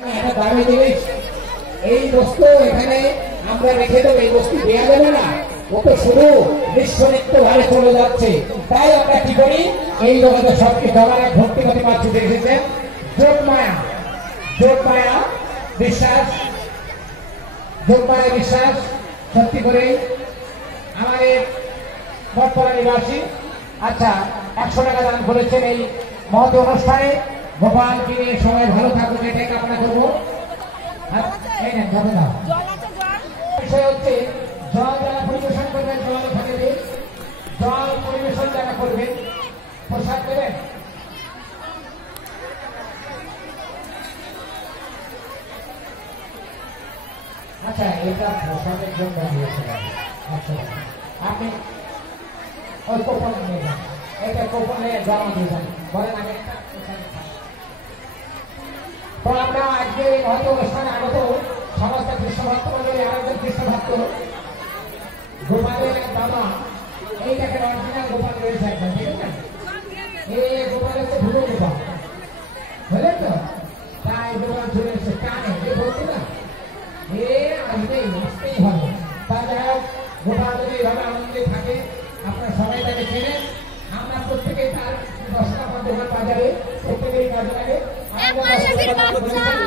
দামি জিনিস এই বস্তু এখানে আমরা রেখে দেবো, এই বস্তু দেওয়া যাবে না, ও তো শুধু নিঃসরিক্ত ভাবে চলে যাচ্ছে। তাই আমরা কি করি, এই জগতে সবকিছু আমরা ভক্তিগতি মাতৃ দেখেছেন যোগমায়া বিশ্বাস সত্যি করে আমাদের বটতলা নিবাসী। আচ্ছা, 100 টাকা দান করেছেন এই মহৎ অনুষ্ঠানে। গোপাল কিনে সবাই ভালো থাকুক এটাই কামনা করবো। বিষয় হচ্ছে জল যারা পরিবেশন করবেন, জল ওখানে দিন, জল পরিবেশন যারা করবেন প্রসাদ দেবেন। আচ্ছা, এটা প্রসাদের জন্য দিয়েছিলাম। আচ্ছা, আপনি ওই কোপন নিয়ে যান, এটা কোপনে জমা দিয়ে যান, বলেন আমি একটা তো আমরা আজকে হয়তো অনুষ্ঠানে আগত সমস্ত কৃষ্ণ ভক্ত মন্ডলী, আরেকজন কৃষ্ণ ভক্ত গোপালের দাদা, এইটাকে অরিজিনাল গোপাল রয়েছে একদম, ঠিক আছে? এই গোপাল হচ্ছে ভুলো গোপাল, বুঝলেন তো? তাই গোপাল চলে এসে কানে বলছে না, আসতেই হবে। তা যাই হোক, গোপাল যদি এইভাবে আনন্দে থাকে, আপনারা সবাই তাকে চেনেন। আমরা প্রত্যেকেই তার 10 টাকা দোকান বাজারে প্রত্যেকেই কাজে লাগে।